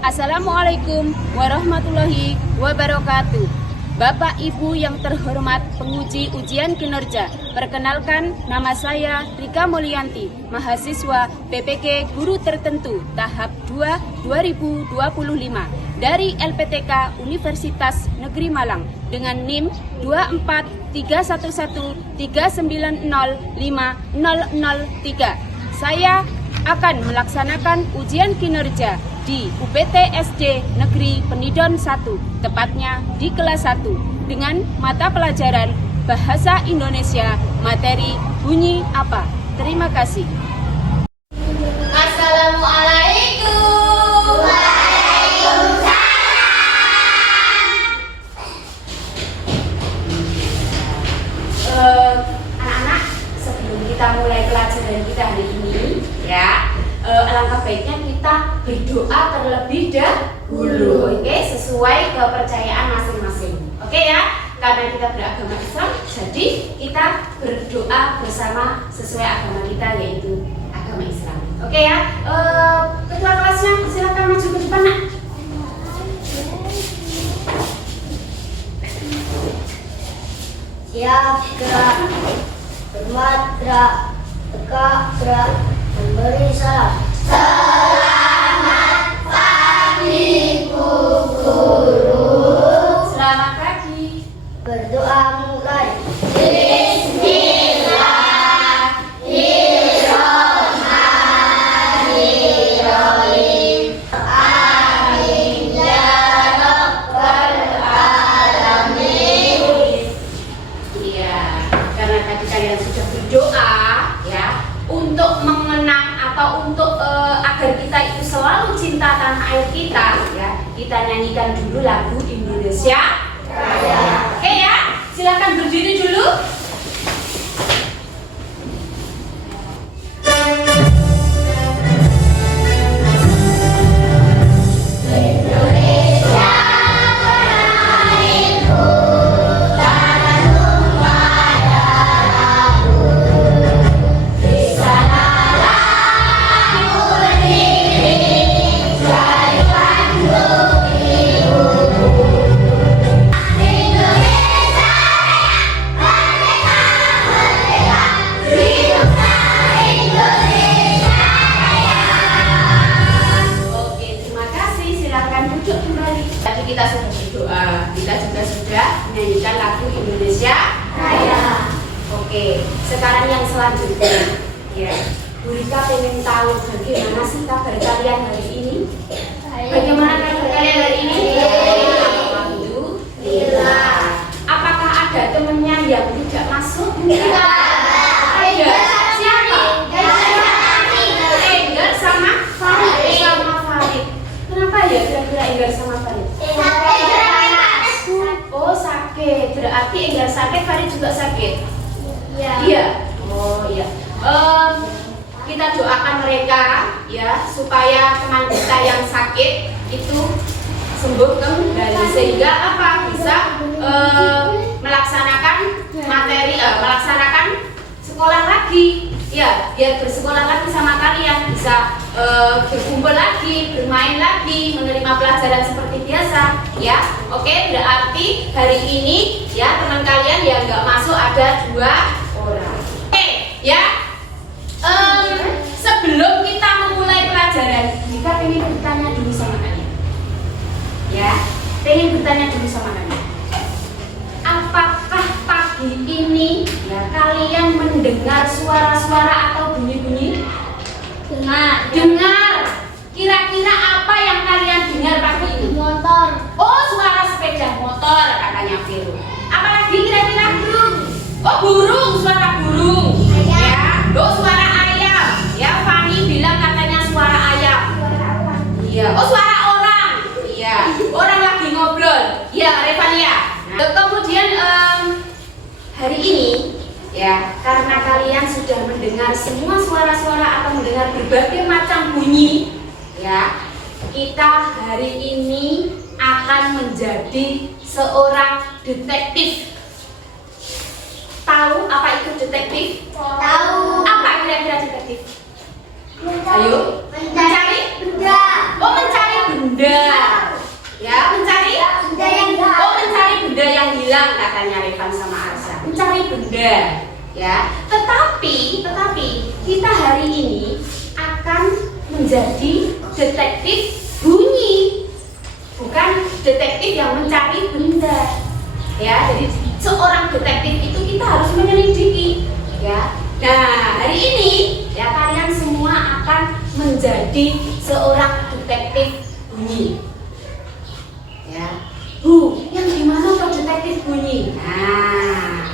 Assalamualaikum warahmatullahi wabarakatuh. Bapak Ibu yang terhormat penguji ujian kinerja, perkenalkan nama saya Rika Mulyanti, mahasiswa PPK Guru Tertentu tahap 2 2025 dari LPTK Universitas Negeri Malang dengan NIM 24311390503. Saya akan melaksanakan ujian kinerja di UPT SD Negeri Penidon 1, tepatnya di kelas 1, dengan mata pelajaran Bahasa Indonesia, materi bunyi apa. Terima kasih. Assalamualaikum. Anak-anak, sebelum kita mulai pelajaran kita hari ini, alangkah baiknya kita berdoa terlebih dahulu, oke? Sesuai kepercayaan masing-masing, oke ya? Karena kita beragama Islam, jadi kita berdoa bersama sesuai agama kita, yaitu agama Islam, oke ya? Ketua kelasnya silakan maju ke depan, nak. Siap gerak, hormat gerak, tegak gerak, memberi salam. Selamat pagi Bu Guru. Selamat pagi. Berdoa mulai. Bismillahirrahmanirrahim. Amin ya rabbal alamin. Iya, karena tadi kalian sudah berdoa ya untuk mengenang atau untuk agar kita itu selalu cinta tanah air kita ya, kita nyanyikan dulu lagu Indonesia Raya. Oke ya, silakan berdiri dulu. Tadi kita sudah berdoa, kita juga sudah menyanyikan lagu Indonesia Raya. Oke, sekarang yang selanjutnya, ya, Bu Rika pengen tahu bagaimana sih kabar kalian hari ini? Bagaimana kabar kalian hari ini? Alhamdulillah. Apakah ada temannya yang tidak masuk? Ada. Siapa? Enggar sama Farid. Kenapa ya kira-kira Enggar sama Farid? Oh, sakit. Berarti Enggar sakit, Farid juga sakit. Iya. Oh iya. Kita doakan mereka ya supaya teman kita yang sakit itu sembuh kembali, sehingga bisa melaksanakan materi, melaksanakan sekolah lagi. Ya, biar bersekolah lagi sama kalian, bisa berkumpul lagi, bermain lagi, menerima pelajaran seperti biasa, ya. Oke, berarti hari ini ya teman kalian yang nggak masuk ada 2 orang. Oke, ya. Sebelum kita memulai pelajaran, kita pengen bertanya dulu sama kalian, ya. Pengen bertanya dulu sama kalian. Apakah pagi ini ya kalian mendengar suara-suara atau bunyi-bunyi? Dengar. Kira-kira apa yang kalian dengar pagi ini? Motor. Oh, suara sepeda motor katanya Vero. Apalagi kira-kira? Burung. Oh, burung, suara burung. Ya. Oh, suara ayam. Ya, Fani bilang katanya suara ayam. Iya. Oh, suara orang. Iya. Orang lagi ngobrol. Iya, Revania. Nah, kemudian hari ini ya, karena kalian sudah mendengar semua suara-suara atau mendengar berbagai macam bunyi, ya, kita hari ini akan menjadi seorang detektif. Tahu apa itu detektif? Tahu. Apa kira-kira detektif? Ayo. Mencari benda. Oh, mencari benda. benda, ya. Tetapi kita hari ini akan menjadi detektif bunyi, bukan detektif yang mencari benda, ya. Jadi seorang detektif itu kita harus menyelidiki, ya. Nah, hari ini ya kalian semua akan menjadi seorang detektif bunyi, ya. Yang gimana kok detektif bunyi? Nah,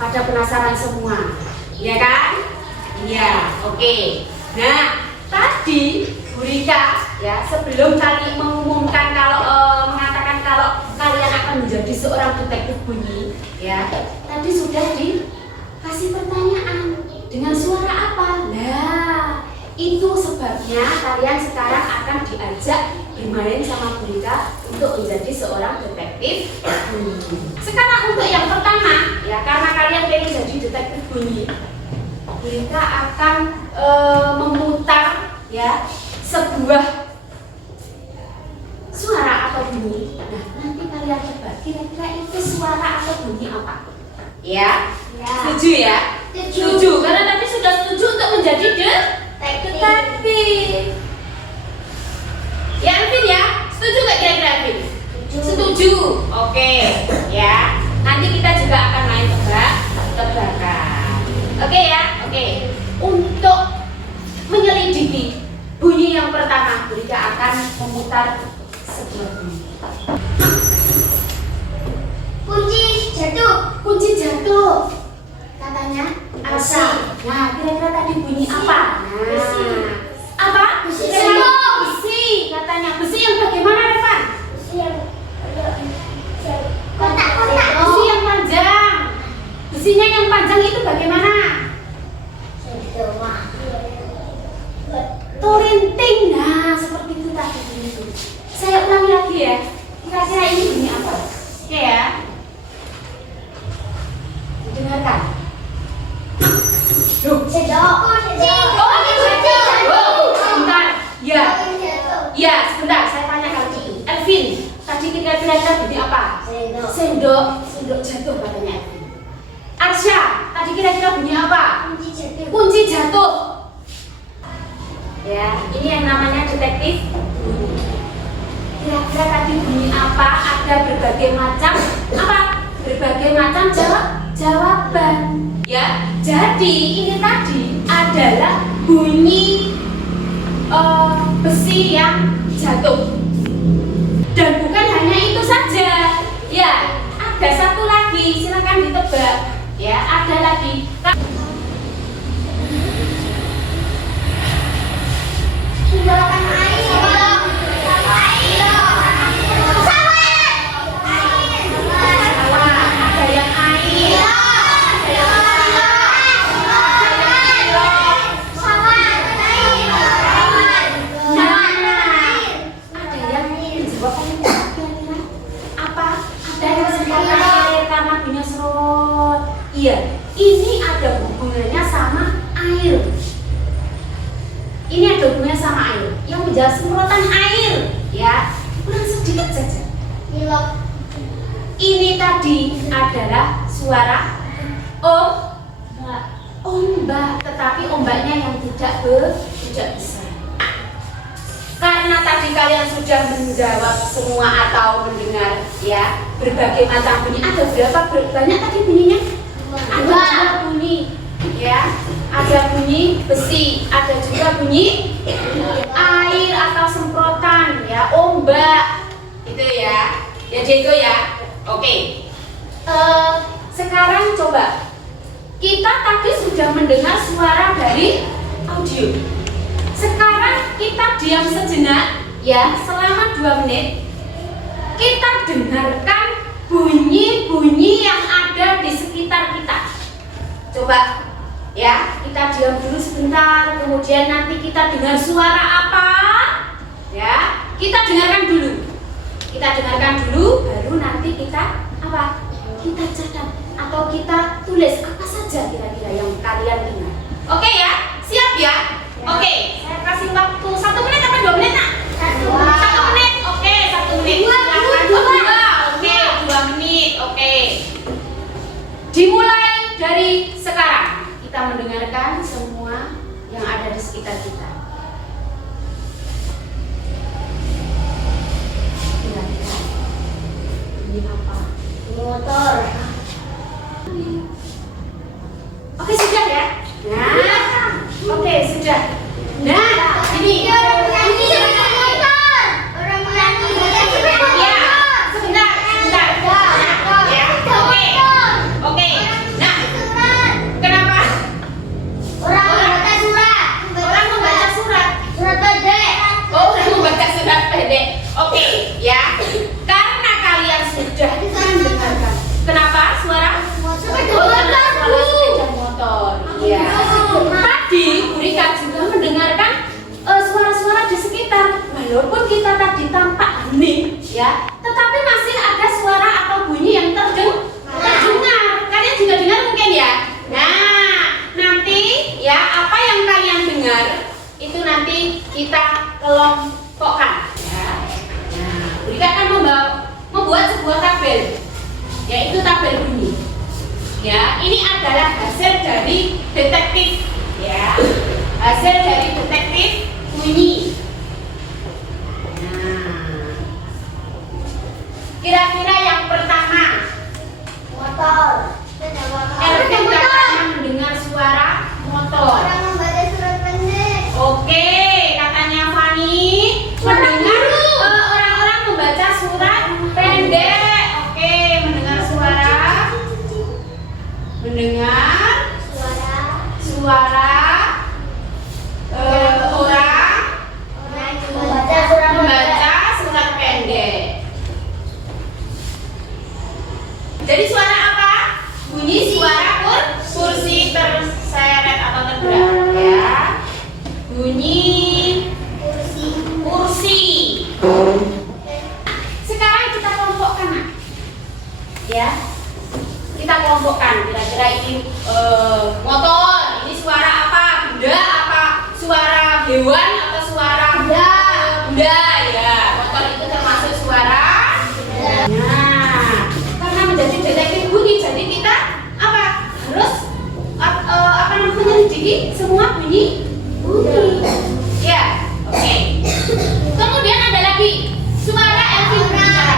pada penasaran semua, ya kan? Iya, oke. Nah, tadi Bu Rika ya sebelum tadi mengumumkan mengatakan kalau kalian akan menjadi seorang detektif bunyi, ya. Tadi sudah dikasih pertanyaan dengan suara apa? Nah, itu sebabnya kalian sekarang akan diajak bermain sama Bu Rika untuk menjadi seorang detektif bunyi. Sekarang untuk yang pertama, ya karena kalian pengen jadi detektif bunyi, Bu Rika akan memutar ya sebuah suara atau bunyi. Nah, nanti kalian tebak kira-kira itu suara atau bunyi apa? Ya, setuju ya? Setuju, karena tadi sudah setuju untuk menjadi detektif. Ya, Alvin ya? Setuju nggak kira-kira Alvin? Setuju. Oke, ya. Nanti kita juga akan main tebak-tebakan. Oke ya? Oke. Untuk menyelidiki bunyi yang pertama, Bu Rika akan memutar sebuah bunyi. Kunci jatuh. Katanya Elsa. Nah, kira-kira tadi bunyi apa? Besi. Apa? Besi. Besi. Katanya besi yang bagaimana, Revan? Kotak-kotak. Besi yang panjang. Besinya yang panjang itu bagaimana? Turinting. Nah, seperti itu tadi bunyi itu. Saya ulangi lagi ya. Kira-kira ini bunyi apa? Oke ya. Dengarkan. Sendok. Oh, ini sendok. Sebentar. Ya. Ya, sebentar. Saya tanyakan dulu. Elvin, tadi kira-kira bunyi apa? Sendok jatuh katanya Elvin. Arsya, tadi kira-kira bunyi apa? Kunci jatuh. Ya, ini yang namanya detektif bunyi. Kira-kira tadi bunyi apa? Ada berbagai macam apa? Berbagai macam jawaban. Ya, jadi ini tadi adalah bunyi besi yang jatuh. Dan bukan hanya itu saja. Ya, ada satu lagi. Silakan ditebak. Ya, ada lagi. Ada yang air. Iya, ini ada hubungannya sama air. Ini ada hubungannya sama air. Yang menjawab semprotan air, ya, kurang sedikit saja. Ini tadi adalah suara ombak, tetapi ombaknya yang tidak besar. Karena tadi kalian sudah menjawab semua atau mendengar, ya, berbagai macam bunyi. Ada berapa banyak tadi bunyinya? Ada dua bunyi, ya. Ada bunyi besi, ada juga bunyi air atau semprotan, ya, ombak. Itu ya. Ya Diego ya. Oke. Sekarang coba. Kita tadi sudah mendengar suara dari audio. Sekarang kita diam sejenak, ya, selama 2 menit. Kita dengarkan bunyi-bunyi yang ada di sekitar kita. Coba, ya, kita diam dulu sebentar. Kemudian nanti kita dengar suara apa, ya, kita dengarkan dulu. Kita dengarkan dulu, baru nanti kita apa? Kita catat atau kita tulis apa saja kira-kira yang kalian dengar. Oke ya, siap ya? Oke, saya kasih waktu 1 menit apa 2 menit nak? 1 menit. Oke, 1 menit. Silakan. Oke, 2 menit. Oke. Dimulai dari pendek. Oke, ya. Karena kalian sudah mendengarkan. Kenapa suara? Suara sepeda motor. Ya. Tadi Bu Rika juga mendengarkan suara-suara di sekitar. Walaupun kita tadi tampak hening, ya, tetapi masih ada suara atau bunyi yang terdengar. Kalian juga dengar mungkin ya. Nah, nanti ya apa yang kalian dengar itu nanti kita kelompokkan. Ya. Nah, Bu Rika akan membuat sebuah tabel, yaitu tabel bunyi. Ya, ini adalah hasil dari detektif. Ya, hasil dari detektif bunyi. Nah, kira-kira yang pertama, Motor. Elvin katanya mendengar suara motor. Orang membaca surat pendek. Oke, katanya Fani mendengar orang-orang membaca surat pendek. Oke, mendengar suara orang membaca surat pendek. Jadi suara apa? Bunyi suara kursi terseret atau tergerak, ya. Bunyi kursi. Sekarang kita kelompokkan, Nak. Ya. Kita kelompokkan kira-kira ini motor. Ini suara apa? Benda apa? Suara hewan atau suara benda? Benda, ya. Motor itu termasuk suara benda. Nah, karena menjadi detektif bunyi, jadi kita apa? Harus menyelidiki semua bunyi. Ya, oke. Kemudian ada lagi suara Elvin berbicara.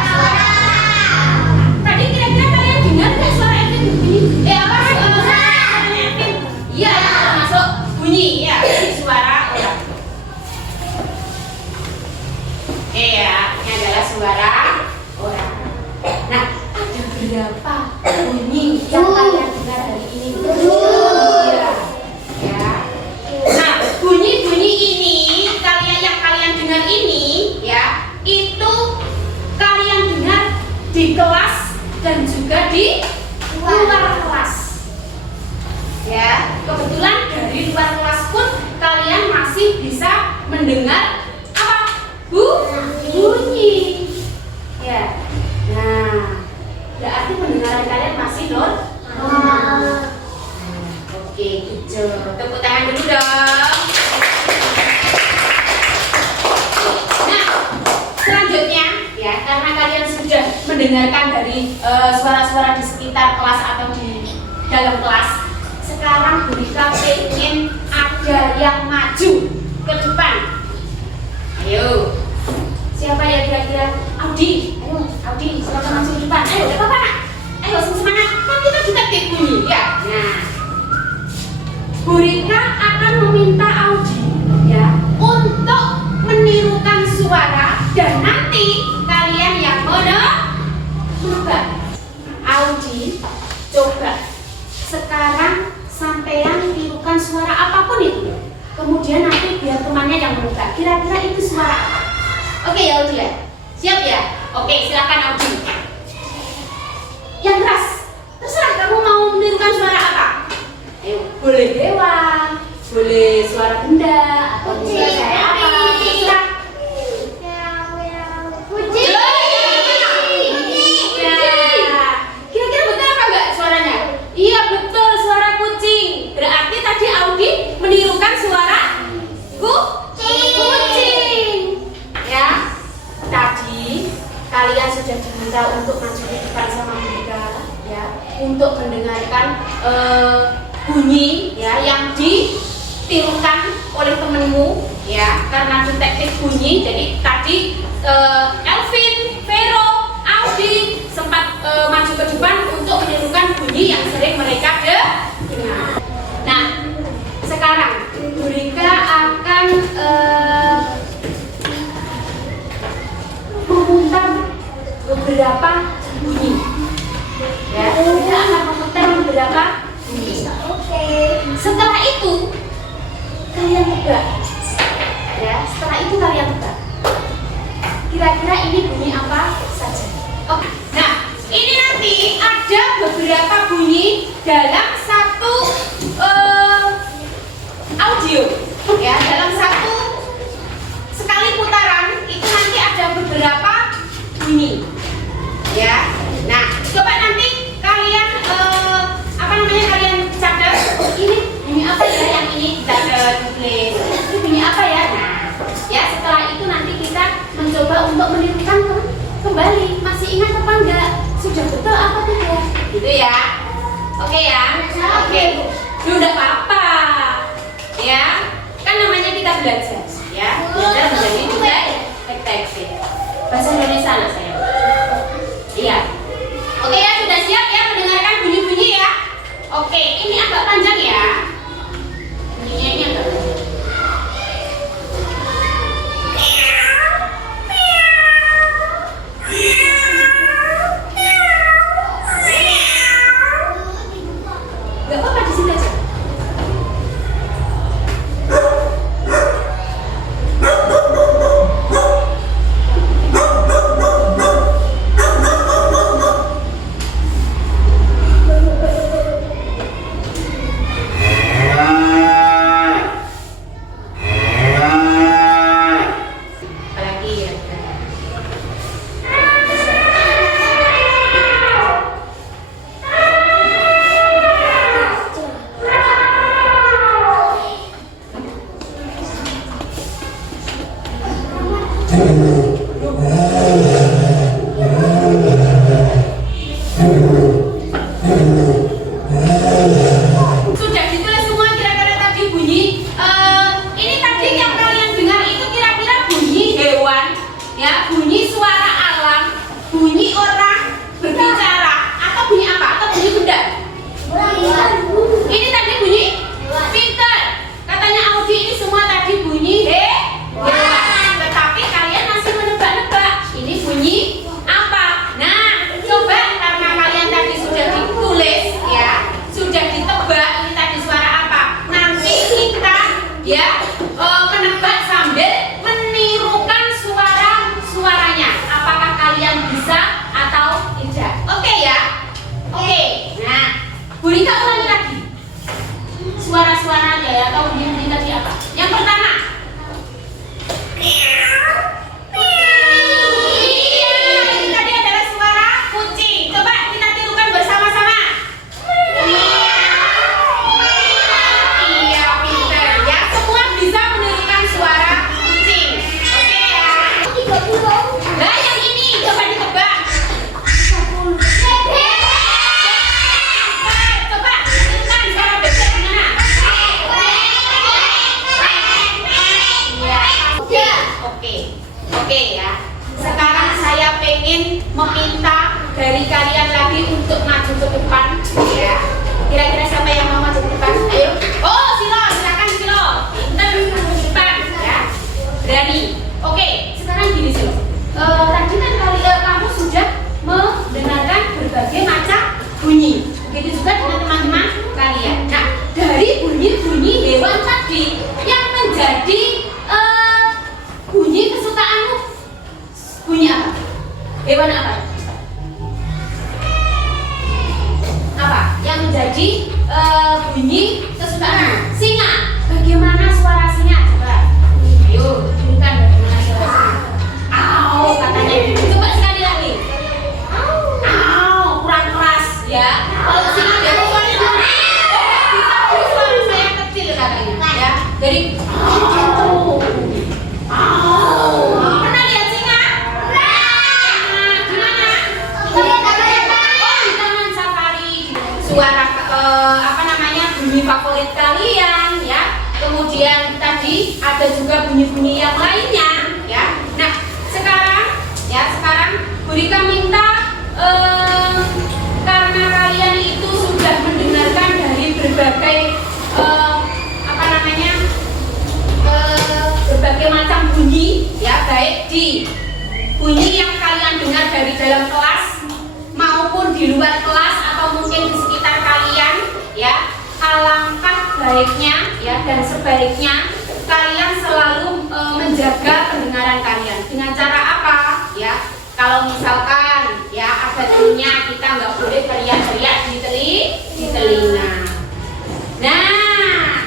Tadi kira-kira kalian dengar nggak suara Elvin bunyi? Suara Elvin? Iya, termasuk bunyi. Ya, ini suara orang. Ya, ini adalah suara orang. Nah, ada berapa bunyi yang kalian dengar hari ini? Iya. Ya. Nah, bunyi-bunyi ini yang kalian dengar ini, ya, itu kalian dengar di kelas dan juga di luar kelas. Ya, kebetulan dari luar kelas pun kalian masih bisa mendengar apa? Bunyi. Ya. Nah, berarti pendengaran kalian masih normal. Oke, gitu. Tepuk tangan dulu dong. Nah, selanjutnya ya, karena kalian sudah mendengarkan dari suara-suara di sekitar kelas atau di dalam kelas, sekarang Bu Rika ingin ada yang maju ke depan. Ayo, siapa ya kira-kira? Audi, ayo Audi, silakan maju ke depan. Ayo, gak apa-apa, Nak. Ayo, semangat. Kan kita detektif bunyi, ya. Nah, Bu Rika akan meminta Audi, ya, untuk menirukan suara dan nanti kalian yang menebak. Audi, coba sekarang sampean tirukan suara apapun itu. Kemudian nanti biar temannya yang menebak. Kira-kira itu suara apa? Oke ya Audi ya? Siap ya? Oke, silakan Audi. Yang keras. Terserah kamu mau menirukan suara apa? Ayo, boleh hewan, boleh suara benda, atau suara saya apa? Terserah. Kira-kira betul apa enggak suaranya? Iya betul, suara kucing. Berarti tadi Audi menirukan suara kucing. Ya, tadi kalian sudah diminta untuk maju ke depan sama mereka, ya, untuk mendengarkan bunyi ya yang ditirukan oleh temenmu, ya, karena detektif bunyi. Jadi tadi Elvin, Vero, Audi sempat maju ke depan untuk menirukan bunyi yang sering mereka dengar. Nah, sekarang Bu Rika akan memutar beberapa bunyi. Ya, kita akan memutar beberapa bunyi. Setelah itu kalian tebak. Ya, setelah itu kalian tebak. kira-kira ini bunyi apa saja? Oke. Nah, ini nanti ada beberapa bunyi dalam satu audio, ya, dalam satu sekali putaran itu nanti ada beberapa bunyi, ya. Nah, coba nanti kalian kalian catat ini bunyi apa ya, yang ini catat tulis. Ini bunyi apa ya? Nah, ya setelah itu nanti kita mencoba untuk menirukan kembali. Masih ingat apa enggak? Sudah betul apa tidak? Gitu ya. Oke ya. Oke. Sudah apa-apa. Ya. Kan namanya kita belajar, ya. Belajar menjadi juga detektif. Bahasa Indonesia anak saya. Iya. Oke ya, sudah siap ya mendengarkan bunyi-bunyi ya? Oke, ini agak panjang ya. Bunyinya ini agak panjang. Gak apa-apa, di sini aja. Sudah ditulis semua kira-kira tadi bunyi. Ini tadi yang kalian dengar itu kira-kira bunyi hewan, ya, bunyi suara alam, bunyi orang berbicara, atau bunyi apa? Atau bunyi benda? Ini tadi bunyi pinter. Katanya Audi ini semua tadi bunyi hewan. Tetapi kalian masih menebak-nebak ini bunyi apa? Nah, coba karena kalian tadi sudah ditulis, ya, sudah ditebak ini tadi suara apa. Nanti kita ya menebak sambil menirukan suaranya. Apakah kalian bisa atau tidak? Oke ya? Oke. Nah, Bu Rika ulangi lagi suara-suaranya ya, atau bunyi tadi apa? Yang pertama. Iya, ini tadi adalah suara kucing. Coba kita tirukan bersama-sama. Iya, pinter ya. Semua bisa menirukan suara kucing. Oke ya. Nah, yang ini coba ditebak. Coba tirukan suara bebek gimana? Iya. Oke ya. Sekarang saya pengen meminta dari kalian lagi untuk maju ke depan, ya. Kira-kira siapa yang mau maju ke depan? Ayo. Oh, Silo, silakan Silo. Pintar maju ke depan, ya. Berani. Oke, sekarang gini Silo. Tadi kan kamu sudah mendengarkan berbagai macam bunyi. Begitu juga dengan teman-teman kalian. Nah, dari bunyi-bunyi hewan tadi yang menjadi bunyi kesukaanmu, bunyi apa? Hewan apa? Apa yang menjadi bunyi kesukaanmu? Singa. Bagaimana suara singa? Coba. Ayo, tunjukkan bagaimana suara singa. Au, katanya. Coba sekali lagi. Au, kurang keras ya. Kalau singa biasa suaranya gimana? Bisa suara saya kecil katanya, ya. Jadi pernah lihat singa? Gimana? Di taman safari. Suara bunyi favorit kalian, ya. Kemudian tadi ada juga bunyi-bunyi yang lainnya, ya. Nah, sekarang Bu Rika minta karena kalian itu sudah mendengarkan dari berbagai berbagai macam bunyi, ya, baik di bunyi yang kalian dengar dari dalam kelas maupun di luar kelas atau mungkin di sekitar kalian, ya. Alangkah baiknya, ya, dan sebaiknya kalian selalu menjaga pendengaran kalian dengan cara apa? Kalau misalkan ya ada temennya, kita nggak boleh teriak-teriak di telinga. Nah,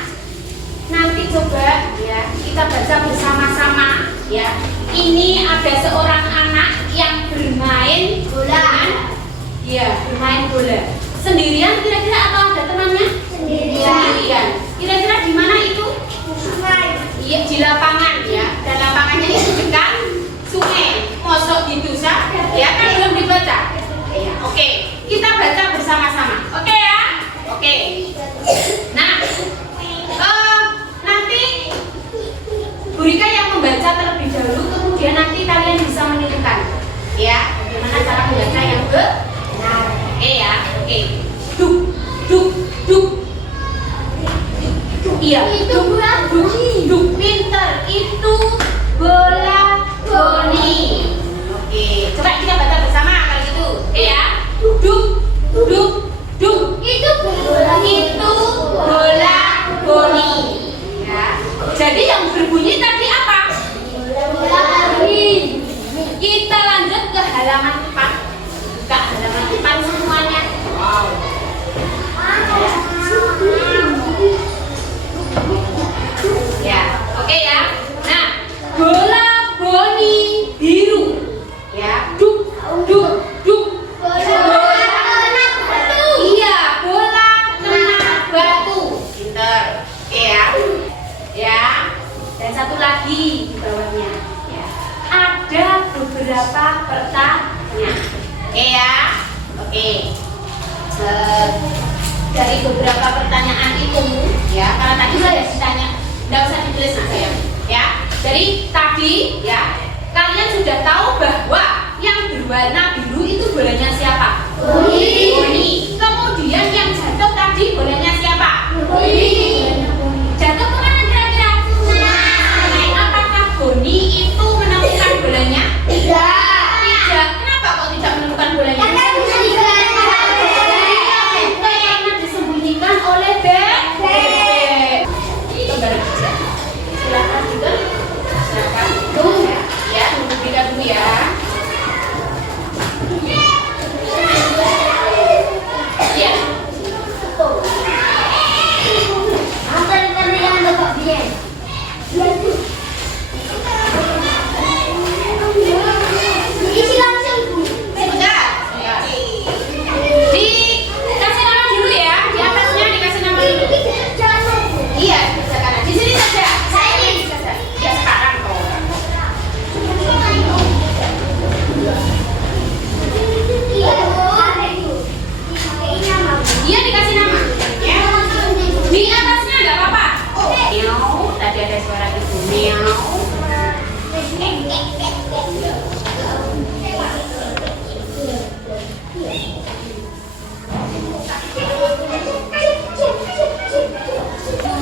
nanti coba ya kita baca bersama-sama ya. Ini ada seorang anak yang bermain bola. Ya, bermain bola. Sendirian kira-kira atau ada temannya? Sendirian. Kira-kira di mana itu? Iya, di lapangan ya. Dan lapangannya itu dekat sungai. Mosok gitu sah? Ya kan belum dibaca. Ya, oke. Kita baca bersama-sama. Oke ya? Oke. Nah, nanti Bu Rika yang membaca terlebih dahulu, kemudian nanti kalian bisa menirukan. Ya, bagaimana cara membaca yang benar. Oke ya? Oke. Duk, duk, duk. Iya, duk, duk, duk. Pinter. Itu bola goni. Oke, coba kita baca bersama kalau gitu. Oke ya? Duk, duk, duk. Itu bola goni. Ya. Jadi yang berbunyi tadi apa? Bola goni. Kita lanjut ke halaman 4. Buka halaman 4 semuanya. Wow. Ya, oke ya. Nah, bola goni biru. Ya, duk, duk, duk. Iya, bola kena batu. Pinter. Oke ya. Ya. Dan satu lagi di bawahnya. Ya. Ada beberapa pertanyaan. Oke ya. Oke. Dari beberapa pertanyaan itu ya, karena tadi sudah ditanya, tidak usah ditulis nak sayang. Ya. Jadi tadi ya, kalian sudah tahu bahwa yang berwarna biru itu bolanya siapa? Goni. Kemudian yang jatuh tadi bolanya siapa? Jatuh kemana kira-kira? Apakah Goni itu menemukan bolanya? Tidak. Kenapa kok tidak menemukan bolanya? Karena disembunyikan oleh bebek. Kembali saja. Silakan juga. Silakan. Ya, tunggu dulu ya. Iya. Apa yang Bapak bilang? Isi langsung. Sebentar. Ya. Dikasih nama dulu ya. Di atasnya dikasih nama dulu. Iya, bisa kanan. Di sini saja. Saya ini saja. Ya sekarang kok. Iya dikasih nama. Ya. Di atasnya nggak apa-apa. Meow. Tadi ada suara itu. Meow.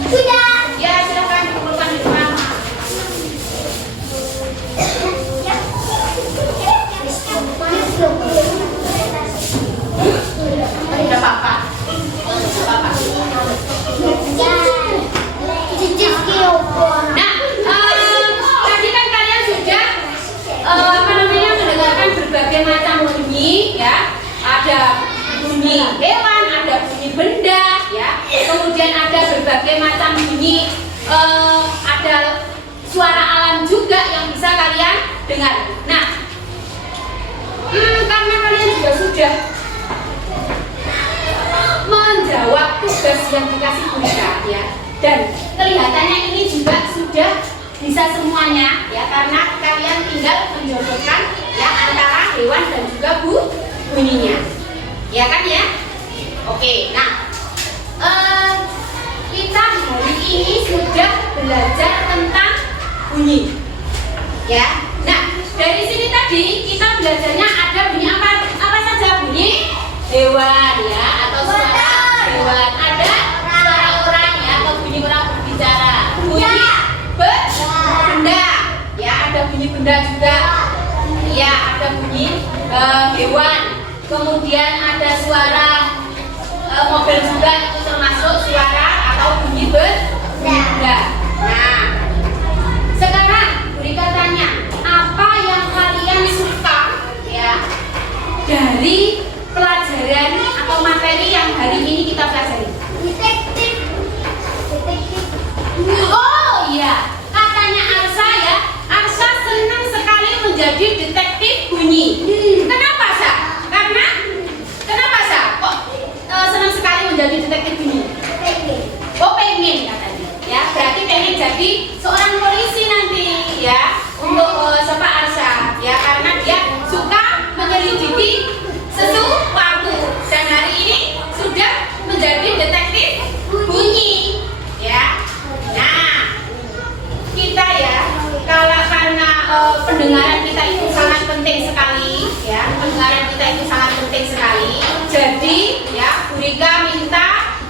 Sudah. Ya silakan dikumpulkan di rumah. Tidak apa-apa. Tidak apa-apa. Nah, tadi kan kalian sudah mendengarkan berbagai macam bunyi, ya. Ada bunyi hewan, ada bunyi benda, ya. Kemudian ada berbagai macam bunyi, ada suara alam juga yang bisa kalian dengar. Nah, karena kalian juga sudah menjawab tugas yang dikasih Bu Rika, ya. Dan kelihatannya ini juga sudah bisa semuanya ya, karena kalian tinggal menjodohkan ya antara hewan dan juga bunyinya. Ya kan ya? Oke, nah kita hari ini sudah belajar tentang bunyi. Ya. Nah, dari sini tadi kita belajarnya ada bunyi apa saja? Bunyi hewan ya, atau suara hewan. Ada suara orang ya, atau bunyi orang berbicara. Bunyi benda ya, ada bunyi benda juga. Ya, ada bunyi hewan. Kemudian ada suara mobil juga, itu termasuk suara atau bunyi benda. Nah, sekarang Bu Rika tanya, apa yang kalian suka bunyi. Kenapa, Sa? Kenapa, Sa? Kok senang sekali menjadi detektif bunyi? Oh, pengen katanya. Ya, berarti pengen jadi seorang polisi nanti ya. Untuk siapa Arsa? Ya, karena dia suka menyelidiki sesuatu dan hari ini sudah menjadi detektif bunyi. Ya. Nah, kita ya kalau karena pendengaran kita itu sangat penting sekali ya, pendengaran kita itu sangat penting sekali. Jadi ya, Bu Rika minta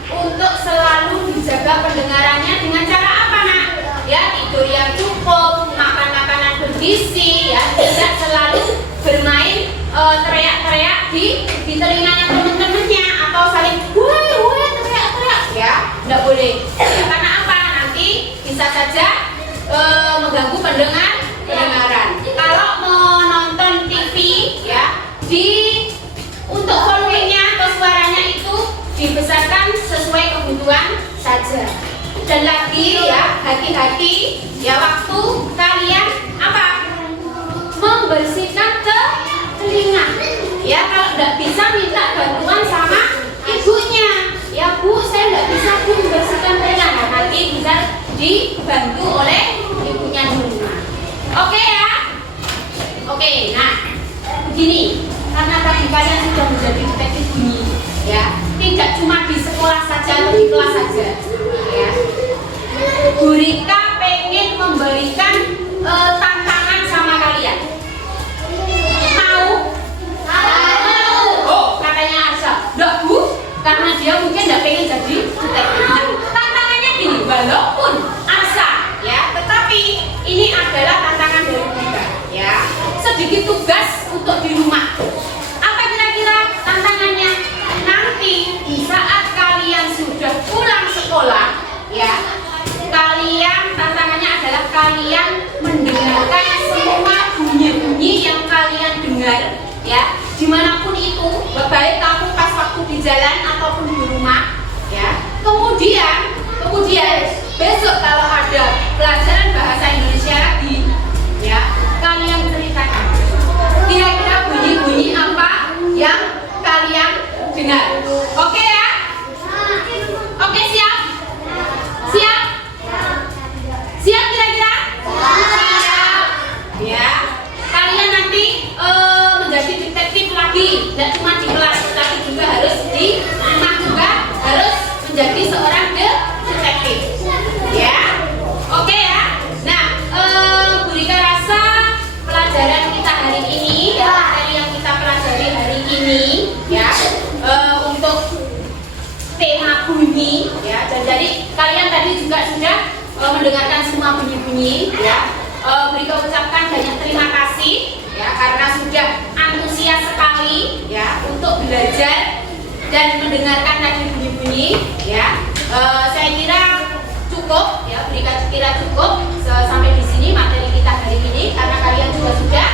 untuk selalu dijaga pendengarannya dengan cara apa, Nak? Ya, tidur yang cukup, makan makanan bergizi, ya, tidak selalu bermain teriak-teriak di telinganya teman-temannya atau saling woi teriak-teriak, ya, tidak boleh. Ya, karena apa? Nanti bisa saja mengganggu pendengaran. Kalau menonton TV, ya, untuk volumenya atau suaranya itu dibesarkan sesuai kebutuhan saja. Dan lagi ya, hati-hati ya waktu kalian apa? Membersihkan telinga. Ya, kalau tidak bisa minta bantuan sama ibunya. Ya, Bu, saya tidak bisa Bu membersihkan telinga. Nah, nanti bisa dibantu oleh ibunya di rumah. Oke ya? Oke, nah begini, karena tadi kalian sudah menjadi detektif bunyi, ya, tidak cuma di sekolah saja atau di kelas saja, ya. Bu Rika pengen memberikan tantangan sama kalian. Mau? Oh, katanya Arsa. Enggak, Bu, karena dia mungkin tidak pengen jadi detektif. Nah, tantangannya gini, walaupun Arsa, ya, tetapi ini adalah tantangan dari Bu Rika, ya. Sedikit tugas untuk di rumah. Apa kira-kira tantangannya? Nanti di saat kalian sudah pulang sekolah, ya, tantangannya adalah kalian mendengarkan semua bunyi-bunyi yang kalian dengar, ya, dimanapun itu, baik kamu pas waktu di jalan ataupun di rumah, ya. Kemudian besok kalau ada pelajaran bahasa Indonesia lagi, ya, kalian ceritakan kira-kira bunyi-bunyi apa yang kalian dengar. Oke ya? Oke, siap? Siap? Siap kira-kira? Siap. Ya. Kalian nanti menjadi detektif lagi, tidak cuma di kelas, tapi juga harus di rumah juga harus menjadi seorang detektif. Ya. Oke ya. Nah, Bu Rika rasa pelajaran kita hari ini, ya, materi yang kita pelajari hari ini, ya, untuk tema bunyi, ya, dan jadi kalian tadi juga sudah mendengarkan semua bunyi-bunyi, ya. Bu Rika ucapkan banyak terima kasih, ya, karena sudah antusias sekali, ya, untuk belajar dan mendengarkan tadi bunyi-bunyi, ya. Saya kira cukup, ya, Bu Rika kira cukup sampai di sini materi kita hari ini karena kalian juga sudah